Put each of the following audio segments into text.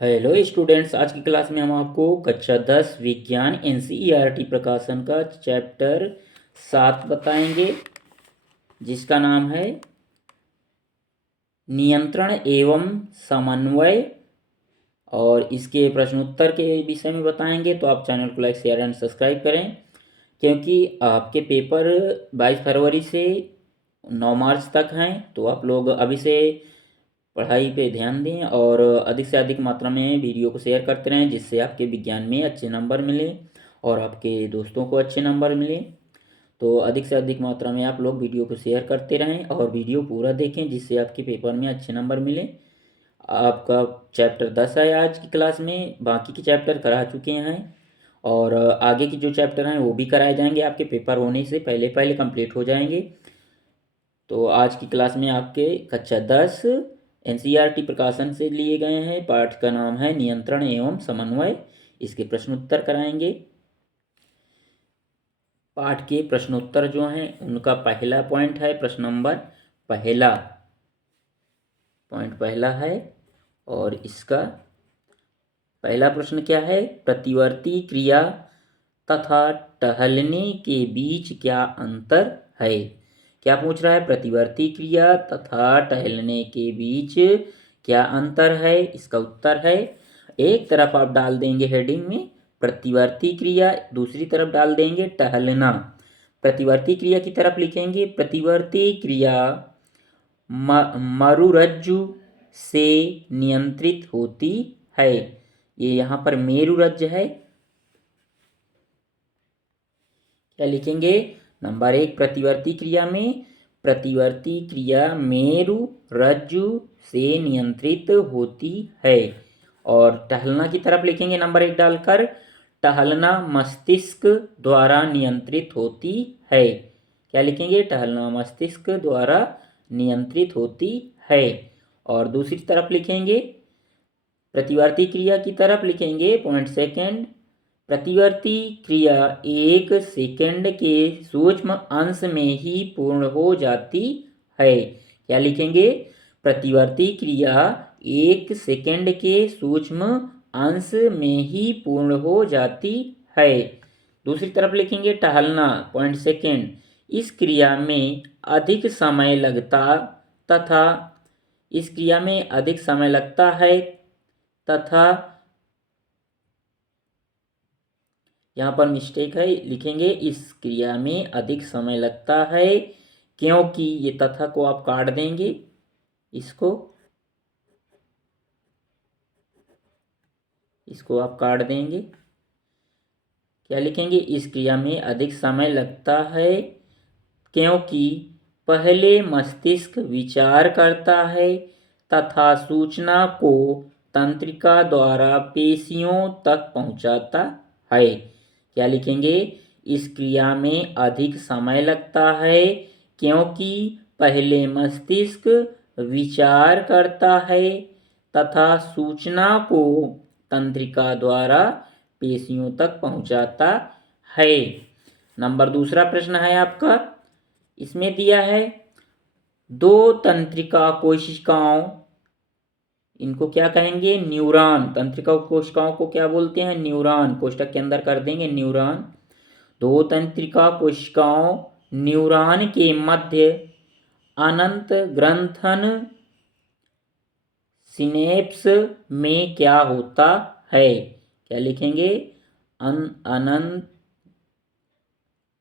Hello students, आज की class में हम आपको कक्षा 10 विज्ञान एनसीईआरटी प्रकाशन का चैप्टर 7 बताएंगे, जिसका नाम है नियंत्रण एवं समन्वय। और इसके प्रश्नोत्तर के विषय में बताएंगे, तो आप चैनल को लाइक शेयर एंड सब्सक्राइब करें, क्योंकि आपके पेपर 22 फरवरी से 9 मार्च तक हैं। तो आप लोग अभी से पढ़ाई पे ध्यान दें और अधिक से अधिक मात्रा में वीडियो को शेयर करते रहें, जिससे आपके विज्ञान में अच्छे नंबर मिले और आपके दोस्तों को अच्छे नंबर मिले। तो अधिक से अधिक मात्रा में आप लोग वीडियो को शेयर करते रहें और वीडियो पूरा देखें, जिससे आपके पेपर में अच्छे नंबर मिले। आपका चैप्टर 10 है आज की क्लास में, बाकी के चैप्टर करा चुके हैं और आगे के जो चैप्टर हैं वो भी कराए जाएंगे, आपके पेपर होने से पहले पहले कंप्लीट हो जाएंगे। तो आज की क्लास में आपके कक्षा 10 एनसीईआरटी प्रकाशन से लिए गए हैं। पाठ का नाम है नियंत्रण एवं समन्वय। इसके प्रश्नोत्तर कराएंगे। पाठ के प्रश्नोत्तर जो हैं उनका पहला पॉइंट है, प्रश्न नंबर पहला है। और इसका पहला प्रश्न क्या है? प्रतिवर्ती क्रिया तथा टहलने के बीच क्या अंतर है? क्या पूछ रहा है? प्रतिवर्ती क्रिया तथा टहलने के बीच क्या अंतर है? इसका उत्तर है, एक तरफ आप डाल देंगे हेडिंग में प्रतिवर्ती क्रिया, दूसरी तरफ डाल देंगे टहलना। प्रतिवर्ती क्रिया की तरफ लिखेंगे प्रतिवर्ती क्रिया मरुरज्जु से नियंत्रित होती है। ये यहाँ पर मेरुरज्जु है। क्या लिखेंगे? नंबर 1, प्रतिवर्ती क्रिया में प्रतिवर्ती क्रिया मेरु रज्जु से नियंत्रित होती है। और टहलना की तरफ लिखेंगे नंबर 1 डालकर, टहलना मस्तिष्क द्वारा नियंत्रित होती है। क्या लिखेंगे? टहलना मस्तिष्क द्वारा नियंत्रित होती है। और दूसरी तरफ लिखेंगे प्रतिवर्ती क्रिया की तरफ लिखेंगे पॉइंट सेकंड, प्रतिवर्ती क्रिया 1 सेकंड के सूक्ष्म अंश में ही पूर्ण हो जाती है। क्या लिखेंगे? प्रतिवर्ती क्रिया 1 सेकंड के सूक्ष्म अंश में ही पूर्ण हो जाती है। दूसरी तरफ लिखेंगे टहलना पॉइंट सेकंड, इस क्रिया में अधिक समय लगता तथा इस क्रिया में अधिक समय लगता है तथा यहाँ पर मिस्टेक है, लिखेंगे इस क्रिया में अधिक समय लगता है, क्योंकि ये तथा को आप काट देंगे, इसको आप काट देंगे। क्या लिखेंगे? इस क्रिया में अधिक समय लगता है क्योंकि पहले मस्तिष्क विचार करता है तथा सूचना को तंत्रिका द्वारा पेशियों तक पहुंचाता है। क्या लिखेंगे? इस क्रिया में अधिक समय लगता है क्योंकि पहले मस्तिष्क विचार करता है तथा सूचना को तंत्रिका द्वारा पेशियों तक पहुंचाता है। नंबर दूसरा प्रश्न है आपका, इसमें दिया है 2 तंत्रिका कोशिकाओं, इनको क्या कहेंगे? न्यूरॉन। तंत्रिका कोशिकाओं को क्या बोलते हैं? न्यूरॉन। कोष्टक के अंदर कर देंगे न्यूरॉन। 2 तंत्रिका कोशिकाओं न्यूरॉन के मध्य अनंत ग्रंथन सिनेप्स में क्या होता है? क्या लिखेंगे? अनंत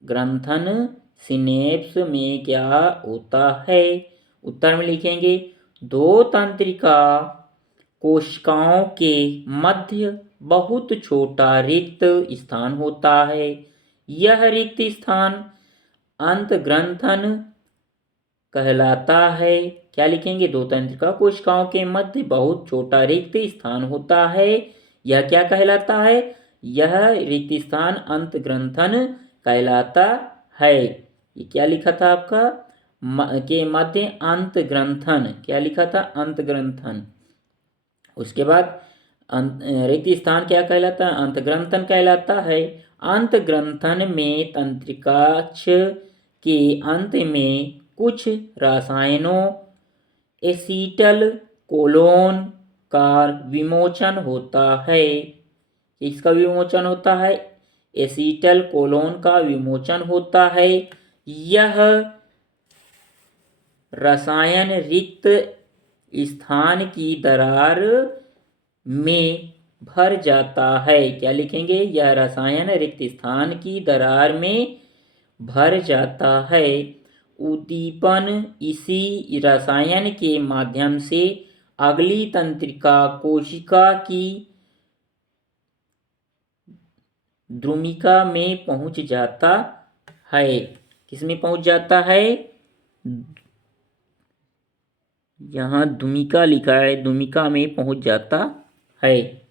ग्रंथन सिनेप्स में क्या होता है? उत्तर में लिखेंगे 2 तंत्रिका कोशिकाओं के मध्य बहुत छोटा रिक्त स्थान होता है। यह रिक्त स्थान अंतग्रंथन कहलाता है। क्या लिखेंगे? 2 तंत्रिका कोशिकाओं के मध्य बहुत छोटा रिक्त स्थान होता है। यह क्या कहलाता है? यह रिक्त स्थान अंतग्रंथन कहलाता है। ये क्या लिखा था आपका? के मध्य अंतग्रंथन। क्या लिखा था? अंतग्रंथन। उसके बाद रिक्त स्थान क्या कहलाता है? अंतग्रंथन कहलाता है। अंतग्रंथन में तंत्रिकाक्ष के अंत में कुछ रसायनों एसीटल कोलोन का विमोचन होता है। इसका विमोचन होता है, एसीटल कोलोन का विमोचन होता है। यह रसायन रिक्त स्थान की दरार में भर जाता है। क्या लिखेंगे? यह रसायन रिक्त स्थान की दरार में भर जाता है। उद्दीपन इसी रसायन के माध्यम से अगली तंत्रिका कोशिका की द्रुमिका में पहुंच जाता है। किसमें पहुंच जाता है? यहाँ द्रुमिका लिखा है, द्रुमिका में पहुंच जाता है।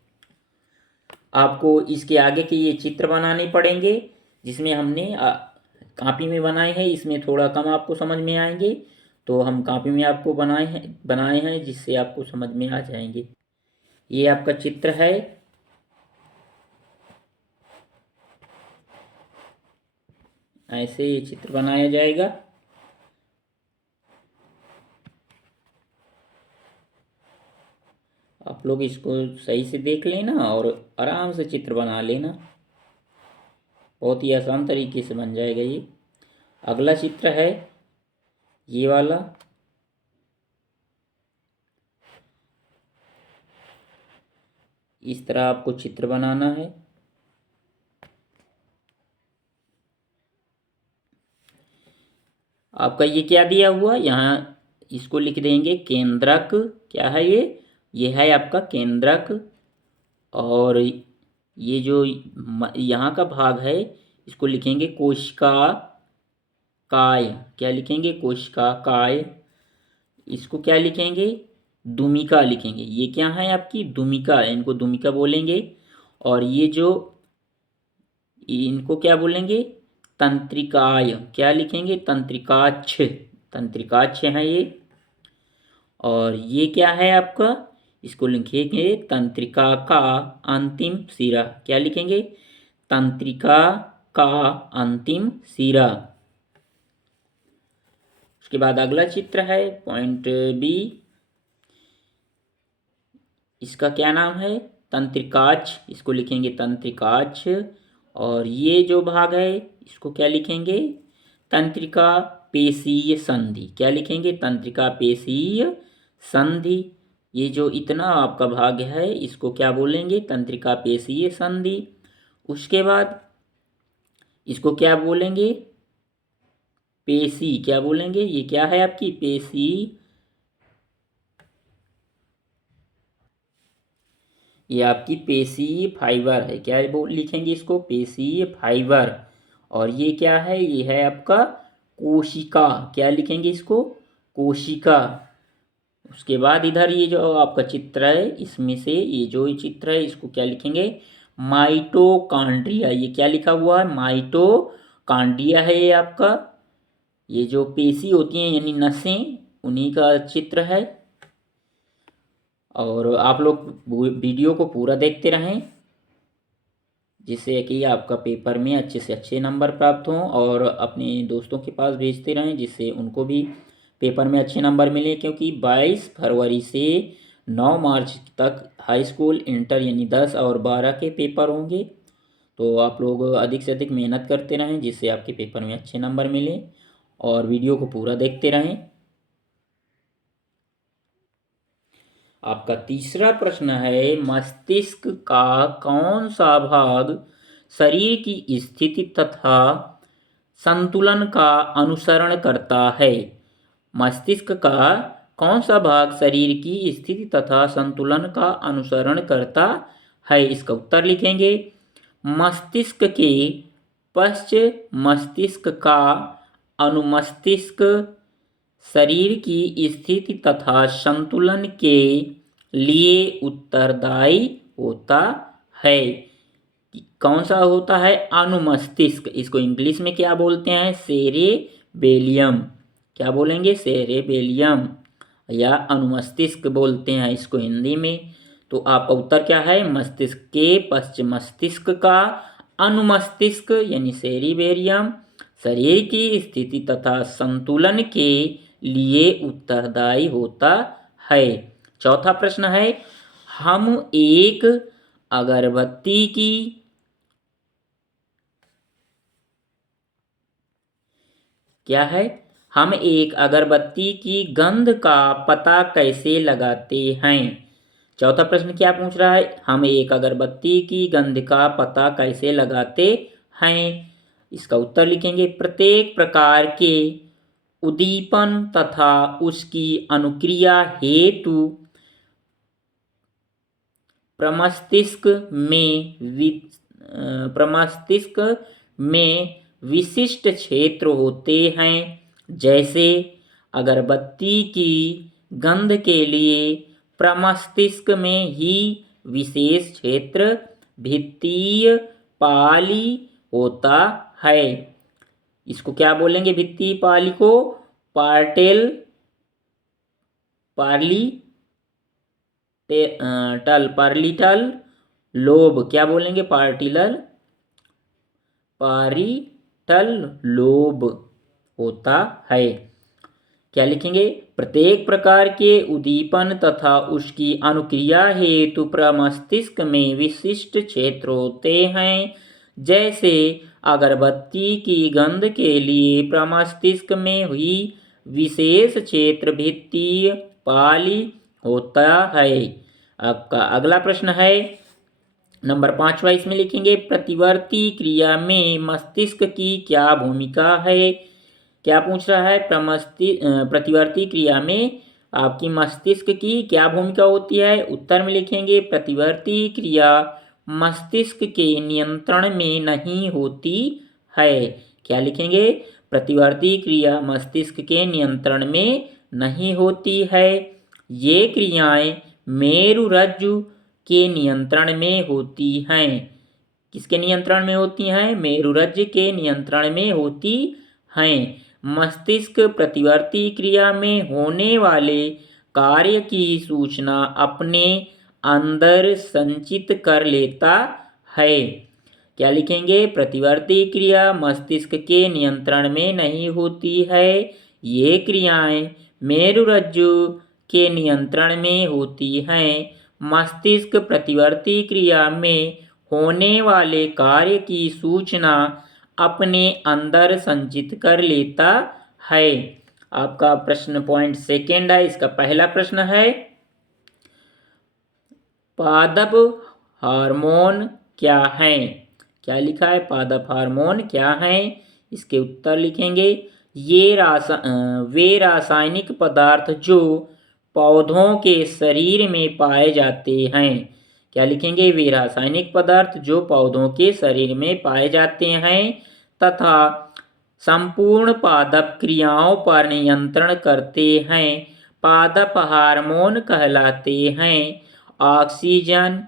आपको इसके आगे के ये चित्र बनाने पड़ेंगे, जिसमें हमने कॉपी में बनाए हैं। इसमें थोड़ा कम आपको समझ में आएंगे, तो हम कॉपी में आपको बनाए हैं जिससे आपको समझ में आ जाएंगे। ये आपका चित्र है। ऐसे ये चित्र बनाया जाएगा। आप लोग इसको सही से देख लेना और आराम से चित्र बना लेना। बहुत ही आसान तरीके से बन जाएगा ये। अगला चित्र है ये वाला। इस तरह आपको चित्र बनाना है। आपका ये क्या दिया हुआ, यहाँ इसको लिख देंगे केंद्रक। क्या है ये है आपका केंद्रक। और ये जो यहाँ का भाग है इसको लिखेंगे कोशिका काय। क्या लिखेंगे? कोशिका काय। इसको क्या लिखेंगे? दुमिका लिखेंगे। ये क्या है आपकी? दुमिका। इनको दुमिका बोलेंगे। और ये जो इनको क्या बोलेंगे? तंत्रिकाय। क्या लिखेंगे? तंत्रिकाक्ष। तंत्रिकाक्ष है ये। और ये क्या है आपका? इसको लिखेंगे तंत्रिका का अंतिम सिरा। क्या लिखेंगे? तंत्रिका का अंतिम सिरा। उसके बाद अगला चित्र है पॉइंट बी। इसका क्या नाम है? तंत्रिकाक्ष। इसको लिखेंगे तंत्रिकाक्ष। और ये जो भाग है इसको क्या लिखेंगे? तंत्रिका पेशीय संधि। क्या लिखेंगे? तंत्रिका पेशीय संधि। ये जो इतना आपका भाग है इसको क्या बोलेंगे? तंत्रिका पेशीय संधि। उसके बाद इसको क्या बोलेंगे? पेशी। क्या बोलेंगे? ये क्या है आपकी? पेशी। ये आपकी पेशीय फाइबर है। क्या लिखेंगे इसको? पेशीय फाइबर। और ये क्या है? ये है आपका कोशिका। क्या लिखेंगे इसको? कोशिका। उसके बाद इधर ये जो आपका चित्र है इसमें से ये जो चित्र है इसको क्या लिखेंगे? माइटोकॉन्ड्रिया। ये क्या लिखा हुआ है? माइटोकॉन्ड्रिया है ये आपका। ये जो पेशी होती हैं यानी नसें, उन्हीं का चित्र है। और आप लोग वीडियो को पूरा देखते रहें, जिससे कि आपका पेपर में अच्छे से अच्छे नंबर प्राप्त हों। और अपने दोस्तों के पास भेजते रहें जिससे उनको भी पेपर में अच्छे नंबर मिले। क्योंकि 22 फरवरी से 9 मार्च तक हाई स्कूल, इंटर यानी 10 और 12 के पेपर होंगे। तो आप लोग अधिक से अधिक मेहनत करते रहें जिससे आपके पेपर में अच्छे नंबर मिलें। और वीडियो को पूरा देखते रहें। आपका तीसरा प्रश्न है, मस्तिष्क का कौन सा भाग शरीर की स्थिति तथा संतुलन का अनुसरण करता है? मस्तिष्क का कौन सा भाग शरीर की स्थिति तथा संतुलन का अनुसरण करता है? इसका उत्तर लिखेंगे मस्तिष्क के पश्च मस्तिष्क का अनुमस्तिष्क शरीर की स्थिति तथा संतुलन के लिए उत्तरदायी होता है। कौन सा होता है? अनुमस्तिष्क। इसको इंग्लिश में क्या बोलते हैं? सेरेबेलियम। क्या बोलेंगे? सेरेबेलियम या अनुमस्तिष्क बोलते हैं इसको हिंदी में। तो आपका उत्तर क्या है? मस्तिष्क के पश्चिम मस्तिष्क का अनुमस्तिष्क यानी सेरेबेलियम शरीर की स्थिति तथा संतुलन के लिए उत्तरदायी होता है। चौथा प्रश्न है, हम एक अगरबत्ती की क्या है? हम एक अगरबत्ती की गंध का पता कैसे लगाते हैं? चौथा प्रश्न क्या पूछ रहा है? हम एक अगरबत्ती की गंध का पता कैसे लगाते हैं? इसका उत्तर लिखेंगे, प्रत्येक प्रकार के उद्दीपन तथा उसकी अनुक्रिया हेतु प्रमस्तिष्क में विशिष्ट क्षेत्र होते हैं। जैसे अगरबत्ती की गंध के लिए प्रमस्तिष्क में ही विशेष क्षेत्र भित्तीय पाली होता है। इसको क्या बोलेंगे? भित्तीय पाली को पार्लिटल लोब क्या बोलेंगे? पारिटल लोब होता है। क्या लिखेंगे? प्रत्येक प्रकार के उद्दीपन तथा उसकी अनुक्रिया हेतु प्रमस्तिष्क में विशिष्ट क्षेत्र होते हैं। जैसे अगरबत्ती की गंध के लिए प्रमस्तिष्क में ही विशेष क्षेत्र भित्तीय पाली होता है। आपका अगला प्रश्न है नंबर 5वां। इसमें लिखेंगे, प्रतिवर्ती क्रिया में मस्तिष्क की क्या भूमिका है? क्या पूछ रहा है? प्रतिवर्ती क्रिया में आपकी मस्तिष्क की क्या भूमिका होती है? उत्तर में लिखेंगे, प्रतिवर्ती क्रिया मस्तिष्क के नियंत्रण में नहीं होती है। क्या लिखेंगे? प्रतिवर्ती क्रिया मस्तिष्क के नियंत्रण में नहीं होती है। ये क्रियाएं मेरुरज्जु के नियंत्रण में होती हैं। किसके नियंत्रण में होती हैं? मेरुरज्जु के नियंत्रण में होती हैं। मस्तिष्क प्रतिवर्ती क्रिया में होने वाले कार्य की सूचना अपने अंदर संचित कर लेता है। क्या लिखेंगे? प्रतिवर्ती क्रिया मस्तिष्क के नियंत्रण में नहीं होती है। ये क्रियाएं मेरुरज्जु के नियंत्रण में होती हैं। मस्तिष्क प्रतिवर्ती क्रिया में होने वाले कार्य की सूचना अपने अंदर संचित कर लेता है। आपका प्रश्न पॉइंट सेकेंड है। इसका पहला प्रश्न है, पादप हार्मोन क्या है? क्या लिखा है? पादप हार्मोन क्या है? इसके उत्तर लिखेंगे, वे रासायनिक पदार्थ जो पौधों के शरीर में पाए जाते हैं। क्या लिखेंगे? वे रासायनिक पदार्थ जो पौधों के शरीर में पाए जाते हैं तथा संपूर्ण पादप क्रियाओं पर नियंत्रण करते हैं, पादप हार्मोन कहलाते हैं। ऑक्सीजन,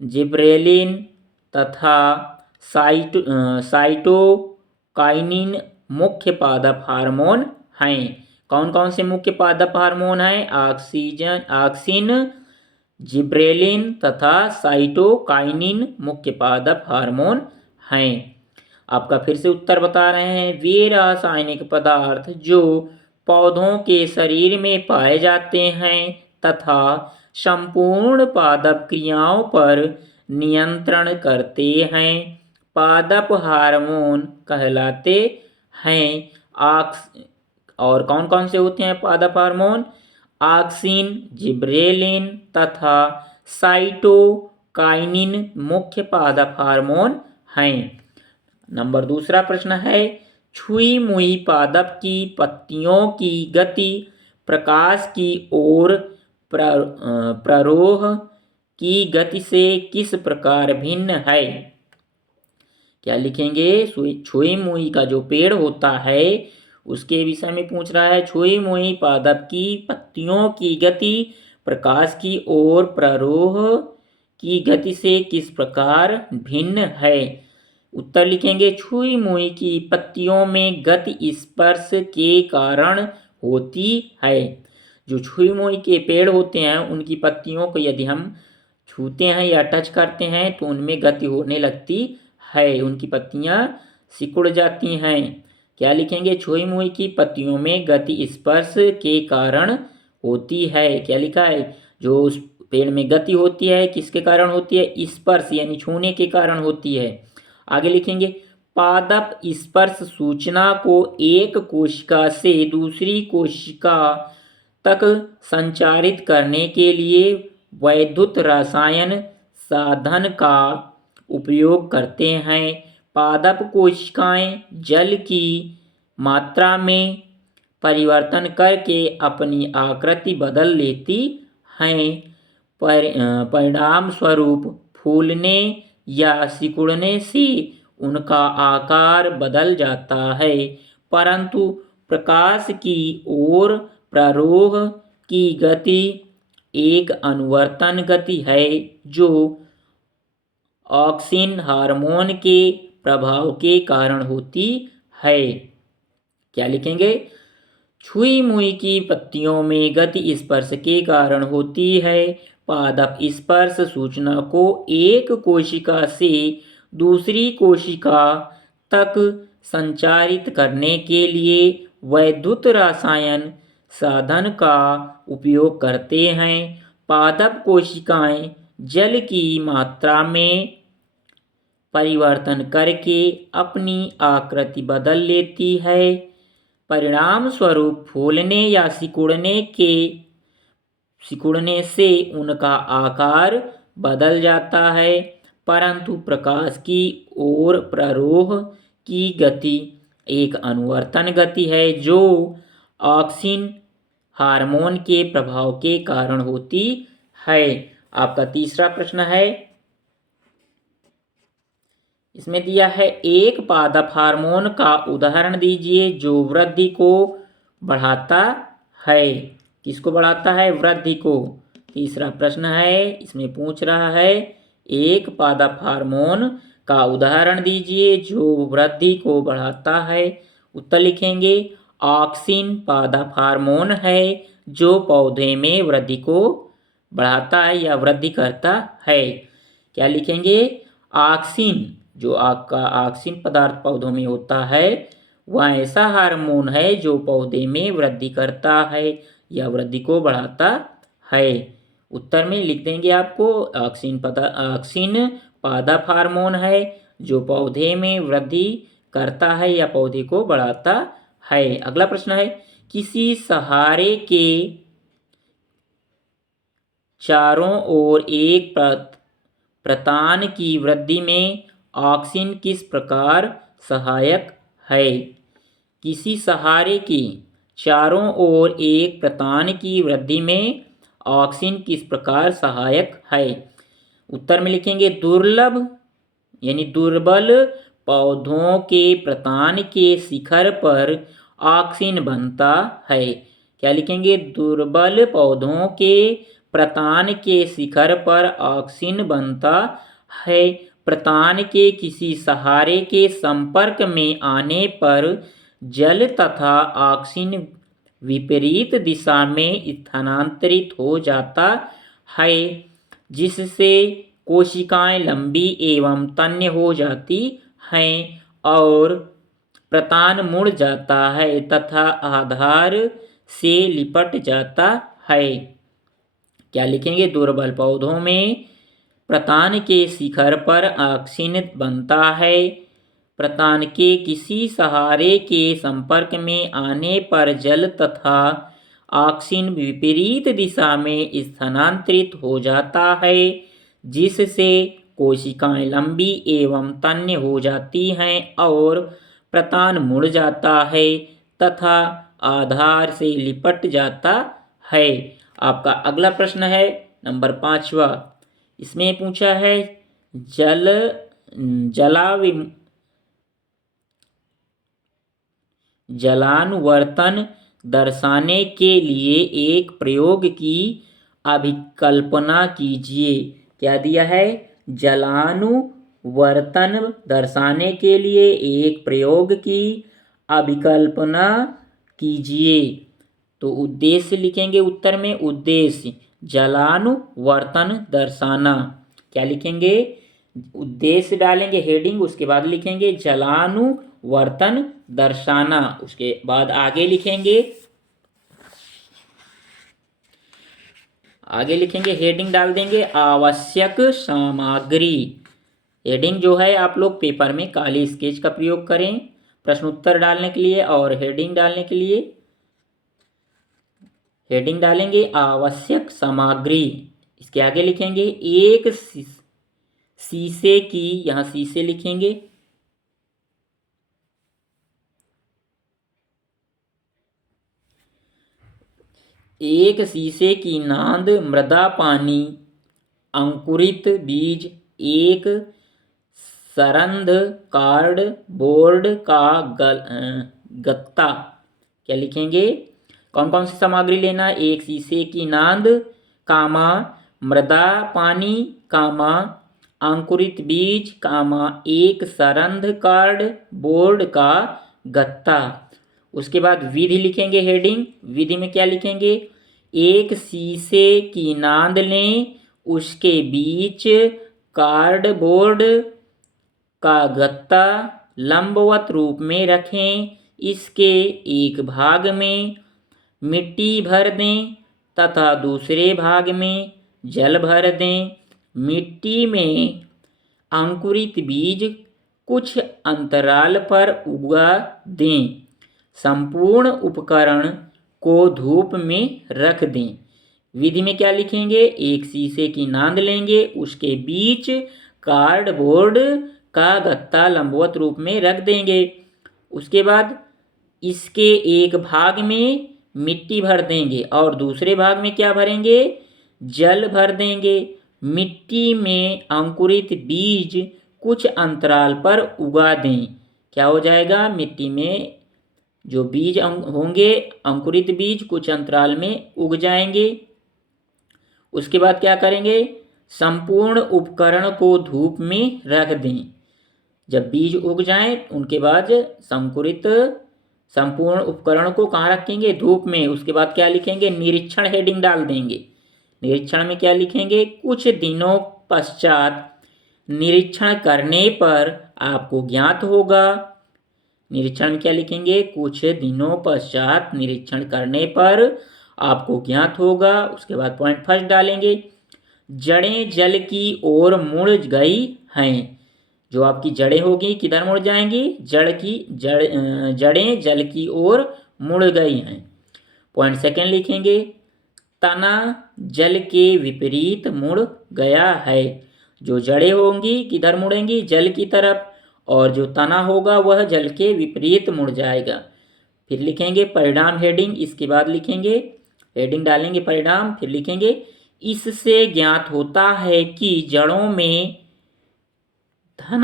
जिब्रेलिन तथा साइटोकाइनिन मुख्य पादप हार्मोन हैं। कौन कौन से मुख्य पादप हार्मोन हैं? ऑक्सिन, जिब्रेलिन तथा साइटोकाइनिन मुख्य पादप हार्मोन हैं। आपका फिर से उत्तर बता रहे हैं, वे रासायनिक पदार्थ जो पौधों के शरीर में पाए जाते हैं तथा संपूर्ण पादप क्रियाओं पर नियंत्रण करते हैं, पादप हार्मोन कहलाते हैं। और कौन कौन से होते हैं पादप हार्मोन? ऑक्सिन, जिब्रेलिन तथा साइटोकाइनिन मुख्य पादप हार्मोन हैं। नंबर दूसरा प्रश्न है, छुई मुई पादप की पत्तियों की गति प्रकाश की ओर प्ररोह की गति से किस प्रकार भिन्न है? क्या लिखेंगे? छुई मुई का जो पेड़ होता है उसके विषय में पूछ रहा है। छुई मुई पादप की पत्तियों की गति प्रकाश की ओर प्ररोह की गति से किस प्रकार भिन्न है? उत्तर लिखेंगे, छुई मुई की पत्तियों में गति स्पर्श के कारण होती है। जो छुई मुई के पेड़ होते हैं उनकी पत्तियों को यदि हम छूते हैं या टच करते हैं तो उनमें गति होने लगती है, उनकी पत्तियां सिकुड़ जाती हैं। क्या लिखेंगे? छुई मुई की पत्तियों में गति स्पर्श के कारण होती है। क्या लिखा है? जो उस पेड़ में गति होती है किसके कारण होती है? स्पर्श यानी छूने के कारण होती है। आगे लिखेंगे पादप स्पर्श सूचना को एक कोशिका से दूसरी कोशिका तक संचारित करने के लिए वैद्युत रसायन साधन का उपयोग करते हैं। पादप कोशिकाएं जल की मात्रा में परिवर्तन करके अपनी आकृति बदल लेती हैं। परिणाम स्वरूप फूलने या सिकुड़ने से उनका आकार बदल जाता है। परंतु प्रकाश की ओर प्ररोह की गति एक अनुवर्तन गति है जो ऑक्सिन हार्मोन के प्रभाव के कारण होती है। क्या लिखेंगे? छुई मुई की पत्तियों में गति स्पर्श के कारण होती है। पादप स्पर्श सूचना को एक कोशिका से दूसरी कोशिका तक संचारित करने के लिए वैद्युत रसायन साधन का उपयोग करते हैं। पादप कोशिकाएं जल की मात्रा में परिवर्तन करके अपनी आकृति बदल लेती है। परिणाम स्वरूप फूलने या सिकुड़ने से उनका आकार बदल जाता है। परंतु प्रकाश की ओर प्ररोह की गति एक अनुवर्तन गति है जो ऑक्सिन हार्मोन के प्रभाव के कारण होती है। आपका तीसरा प्रश्न है, इसमें दिया है एक पादप हार्मोन का उदाहरण दीजिए जो वृद्धि को बढ़ाता है। किसको बढ़ाता है? वृद्धि को। तीसरा प्रश्न है, इसमें पूछ रहा है एक पादप हार्मोन का उदाहरण दीजिए जो वृद्धि को बढ़ाता है। उत्तर लिखेंगे ऑक्सिन पादप हार्मोन है जो पौधे में वृद्धि को बढ़ाता है या वृद्धि करता है। क्या लिखेंगे? ऑक्सिन, जो आपका ऑक्सिन पदार्थ पौधों में होता है वह ऐसा हार्मोन है जो पौधे में वृद्धि करता है या वृद्धि को बढ़ाता है। उत्तर में लिख देंगे आपको ऑक्सिन पादप हार्मोन है जो पौधे में वृद्धि करता है या पौधे को बढ़ाता है। अगला प्रश्न है किसी सहारे के चारों ओर एक प्रतान की वृद्धि में ऑक्सिन किस प्रकार सहायक है? किसी सहारे की चारों ओर एक प्रतान की वृद्धि में ऑक्सिन किस प्रकार सहायक है? उत्तर में लिखेंगे दुर्लभ यानी दुर्बल पौधों के प्रतान के शिखर पर ऑक्सिन बनता है। क्या लिखेंगे? दुर्बल पौधों के प्रतान के शिखर पर ऑक्सिन बनता है। प्रतान के किसी सहारे के संपर्क में आने पर जल तथा ऑक्सिन विपरीत दिशा में स्थानांतरित हो जाता है जिससे कोशिकाएं लंबी एवं तन्य हो जाती हैं और प्रतान मुड़ जाता है तथा आधार से लिपट जाता है। क्या लिखेंगे? दुर्बल पौधों में प्रतान के शिखर पर ऑक्सिन बनता है। प्रतान के किसी सहारे के संपर्क में आने पर जल तथा ऑक्सिन विपरीत दिशा में स्थानांतरित हो जाता है जिससे कोशिकाएं लंबी एवं तन्य हो जाती हैं और प्रतान मुड़ जाता है तथा आधार से लिपट जाता है। आपका अगला प्रश्न है नंबर 5वां। इसमें पूछा है जलानुवर्तन दर्शाने के लिए एक प्रयोग की अभिकल्पना कीजिए। क्या दिया है? जलानुवर्तन दर्शाने के लिए एक प्रयोग की अभिकल्पना कीजिए। तो उद्देश्य लिखेंगे उत्तर में उद्देश्य जलानुवर्तन दर्शाना। क्या लिखेंगे? उद्देश्य डालेंगे हेडिंग, उसके बाद लिखेंगे जलानुवर्तन दर्शाना। उसके बाद आगे लिखेंगे आगे लिखेंगे, हेडिंग डाल देंगे आवश्यक सामग्री। हेडिंग जो है आप लोग पेपर में काली स्केच का प्रयोग करें प्रश्न उत्तर डालने के लिए और हेडिंग डालने के लिए। हेडिंग डालेंगे आवश्यक सामग्री। इसके आगे लिखेंगे एक शीशे की, यहाँ शीशे लिखेंगे, एक शीशे की नांद, मृदा पानी, अंकुरित बीज, एक सरंध, कार्ड बोर्ड का गत्ता। क्या लिखेंगे, कौन कौन सी सामग्री लेना, एक शीशे की नांद, कामा मृदा पानी, कामा अंकुरित बीज, कामा एक सरंध कार्ड बोर्ड का गत्ता। उसके बाद विधि लिखेंगे, हेडिंग विधि में क्या लिखेंगे, एक शीशे की नांद लें, उसके बीच कार्डबोर्ड का गत्ता लंबवत रूप में रखें, इसके एक भाग में मिट्टी भर दें तथा दूसरे भाग में जल भर दें। मिट्टी में अंकुरित बीज कुछ अंतराल पर उगा दें। संपूर्ण उपकरण को धूप में रख दें। विधि में क्या लिखेंगे, एक शीशे की नांद लेंगे, उसके बीच कार्डबोर्ड का गत्ता लंबवत रूप में रख देंगे। उसके बाद इसके एक भाग में मिट्टी भर देंगे और दूसरे भाग में क्या भरेंगे, जल भर देंगे। मिट्टी में अंकुरित बीज कुछ अंतराल पर उगा दें। क्या हो जाएगा, मिट्टी में जो बीज होंगे अंकुरित बीज कुछ अंतराल में उग जाएंगे। उसके बाद क्या करेंगे, संपूर्ण उपकरण को धूप में रख दें। जब बीज उग जाएं उनके बाद संकुरित संपूर्ण उपकरण को कहाँ रखेंगे, धूप में। उसके बाद क्या लिखेंगे, निरीक्षण हेडिंग डाल देंगे। निरीक्षण में क्या लिखेंगे, कुछ दिनों पश्चात निरीक्षण करने पर आपको ज्ञात होगा। निरीक्षण में क्या लिखेंगे, कुछ दिनों पश्चात निरीक्षण करने पर आपको ज्ञात होगा। उसके बाद पॉइंट फर्स्ट डालेंगे, जड़ें जल की ओर मुड़ गई हैं। जो आपकी जड़ें होगी किधर मुड़ जाएंगी, जड़ें जल की ओर मुड़ गई हैं। पॉइंट सेकंड लिखेंगे, तना जल के विपरीत मुड़ गया है। जो जड़ें होंगी किधर मुड़ेंगी, जल की तरफ, और जो तना होगा वह जल के विपरीत मुड़ जाएगा। फिर लिखेंगे परिणाम हेडिंग। इसके बाद लिखेंगे, हेडिंग डालेंगे परिणाम, फिर लिखेंगे इससे ज्ञात होता है कि जड़ों में क्या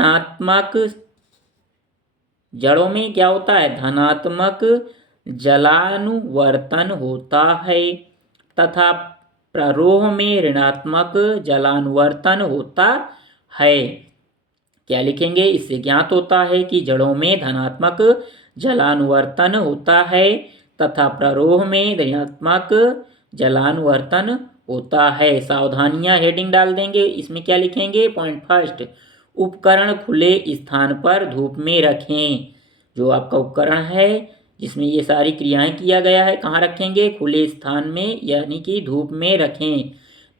होता है, धनात्मक जलानुवर्तन होता है तथा प्ररोह में ऋणात्मक जलानुवर्तन होता है। क्या लिखेंगे, इससे ज्ञात होता है कि जड़ों में धनात्मक जलानुवर्तन होता है तथा प्ररोह में ऋणात्मक जलानुवर्तन होता है। सावधानियां हेडिंग डाल देंगे। इसमें क्या लिखेंगे, पॉइंट फर्स्ट, उपकरण खुले स्थान पर धूप में रखें। जो आपका उपकरण है जिसमें ये सारी क्रियाएं किया गया है, कहाँ रखेंगे, खुले स्थान में यानी कि धूप में रखें।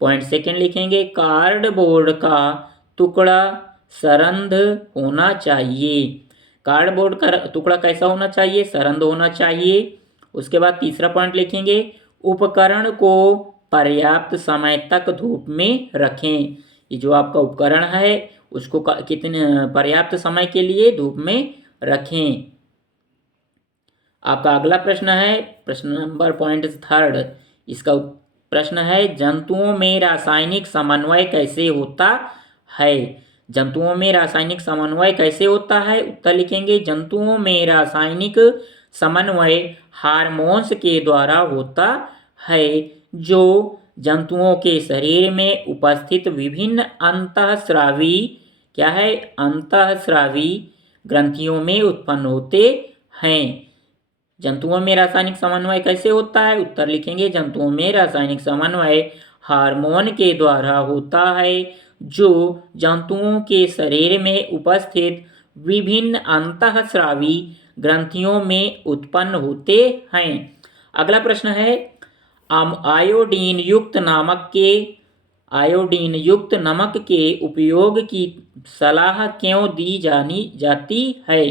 पॉइंट सेकंड लिखेंगे, कार्डबोर्ड का टुकड़ा सरंध होना चाहिए। कार्डबोर्ड का टुकड़ा कैसा होना चाहिए, सरंध होना चाहिए। उसके बाद तीसरा पॉइंट लिखेंगे, उपकरण को पर्याप्त समय तक धूप में रखें। ये जो आपका उपकरण है उसको कितने पर्याप्त समय के लिए धूप में रखें। आपका अगला प्रश्न है प्रश्न नंबर पॉइंट थर्ड। इसका प्रश्न है, जंतुओं में रासायनिक समन्वय कैसे होता है। जंतुओं में रासायनिक समन्वय कैसे होता है, उत्तर लिखेंगे, जंतुओं में रासायनिक समन्वय हार्मोन्स के द्वारा होता है जो जंतुओं के शरीर में उपस्थित विभिन्न अंतःस्रावी क्या है, अंतःस्रावी ग्रंथियों में उत्पन्न होते हैं। जंतुओं में रासायनिक समन्वय कैसे होता है, उत्तर लिखेंगे, जंतुओं में रासायनिक समन्वय हार्मोन के द्वारा होता है जो जंतुओं के शरीर में उपस्थित विभिन्न अंतःस्रावी ग्रंथियों में उत्पन्न होते हैं। अगला प्रश्न है, आयोडीन युक्त नमक के उपयोग की सलाह क्यों दी जाती है?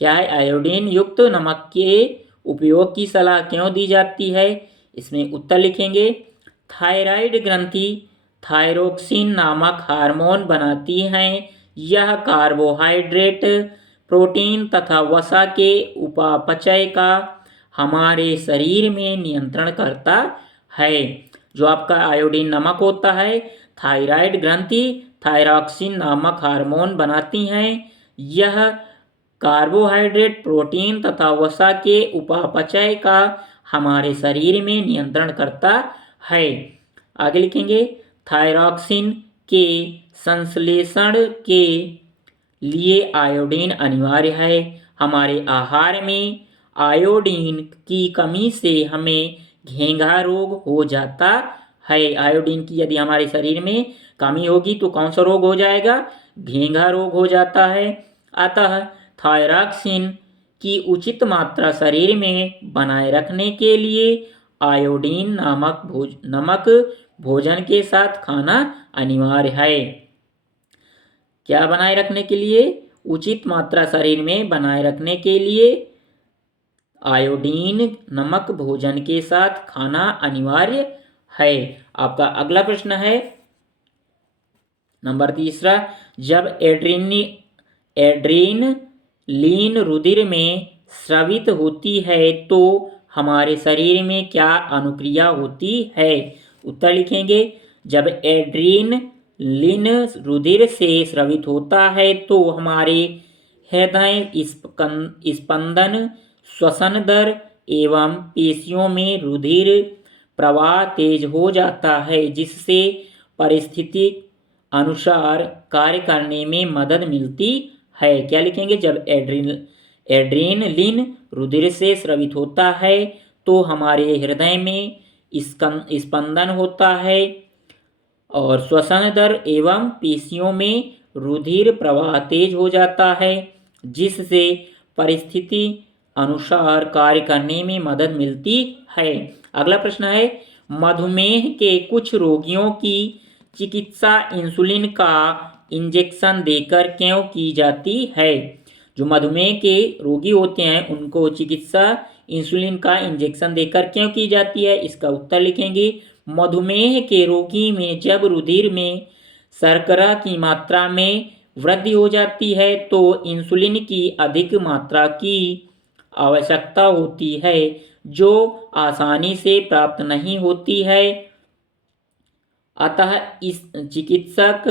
क्या है? आयोडीन युक्त नमक के उपयोग की सलाह क्यों दी जाती है? इसमें उत्तर लिखेंगे। थायराइड ग्रंथि थायरोक्सिन नामक हार्मोन बनाती हैं। यह कार्बोहाइड्रेट, प्रोटीन तथा वसा के उपापचय का हमारे शरीर में नियंत्रण करता है। जो आपका आयोडीन नमक होता है, थायराइड ग्रंथि थायरॉक्सिन नामक हार्मोन बनाती हैं। यह कार्बोहाइड्रेट, प्रोटीन तथा वसा के उपापचय का हमारे शरीर में नियंत्रण करता है। आगे लिखेंगे। थायरॉक्सिन के संश्लेषण के लिए आयोडीन अनिवार्य है। हमारे आहार में आयोडीन की कमी से हमें घेंघा रोग हो जाता है। आयोडीन की यदि हमारे शरीर में कमी होगी तो कौन सा रोग हो जाएगा? घेंघा रोग हो जाता है। अतः थायरॉक्सिन की उचित मात्रा शरीर में बनाए रखने के लिए आयोडीन नमक भोजन के साथ खाना अनिवार्य है। क्या बनाए रखने के लिए? उचित मात्रा शरीर में बनाए रखने के लिए आयोडीन नमक भोजन के साथ खाना अनिवार्य है। आपका अगला प्रश्न है नंबर 3। जब एड्रेनलिन रुधिर में स्रावित होती है तो हमारे शरीर में क्या अनुक्रिया होती है? उत्तर लिखेंगे। जब एड्रेनलिन रुधिर से स्रावित होता है तो हमारे हृदय स्पंदन, श्वसन दर एवं पेशियों में रुधिर प्रवाह तेज हो जाता है, जिससे परिस्थिति अनुसार कार्य करने में मदद मिलती है। क्या लिखेंगे? जब एड्रेनलिन रुधिर से स्रावित होता है तो हमारे हृदय में स्पंदन होता है और श्वसन दर एवं पेशियों में रुधिर प्रवाह तेज हो जाता है, जिससे परिस्थिति अनुसार कार्य करने में मदद मिलती है। अगला प्रश्न है। मधुमेह के कुछ रोगियों की चिकित्सा इंसुलिन का इंजेक्शन देकर क्यों की जाती है? जो मधुमेह के रोगी होते हैं उनको चिकित्सा इंसुलिन का इंजेक्शन देकर क्यों की जाती है? इसका उत्तर लिखेंगे। मधुमेह के रोगी में जब रुधिर में शर्करा की मात्रा में वृद्धि हो जाती है तो इंसुलिन की अधिक मात्रा की आवश्यकता होती है, जो आसानी से प्राप्त नहीं होती है। अतः इस चिकित्सक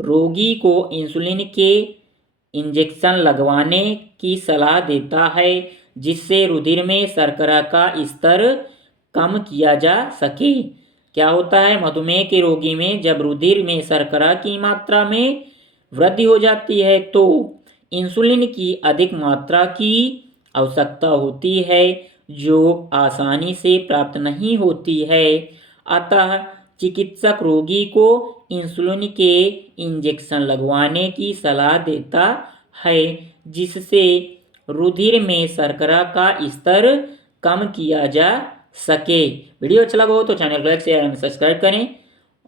रोगी को इंसुलिन के इंजेक्शन लगवाने की सलाह देता है, जिससे रुधिर में शर्करा का स्तर कम किया जा सके। क्या होता है? मधुमेह के रोगी में जब रुधिर में शर्करा की मात्रा में वृद्धि हो जाती है तो इंसुलिन की अधिक मात्रा की आवश्यकता होती है, जो आसानी से प्राप्त नहीं होती है। अतः चिकित्सक रोगी को इंसुलिन के इंजेक्शन लगवाने की सलाह देता है, जिससे रुधिर में शर्करा का स्तर कम किया जा सके। वीडियो अच्छा लगा हो तो चैनल को लाइक शेयर एंड सब्सक्राइब करें।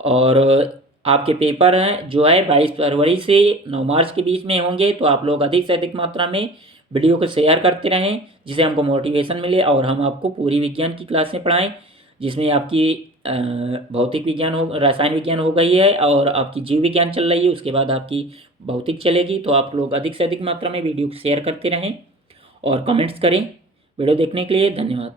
और आपके पेपर हैं जो है 22 फरवरी से 9 मार्च के बीच में होंगे, तो आप लोग अधिक से अधिक मात्रा में वीडियो को शेयर करते रहें, जिससे हमको मोटिवेशन मिले और हम आपको पूरी विज्ञान की क्लासें पढ़ाएं, जिसमें आपकी भौतिक विज्ञान रसायन विज्ञान हो गई है और आपकी जीव विज्ञान चल रही है, उसके बाद आपकी भौतिक चलेगी। तो आप लोग अधिक से अधिक मात्रा में वीडियो को शेयर करते रहें और कमेंट्स करें। वीडियो देखने के लिए धन्यवाद।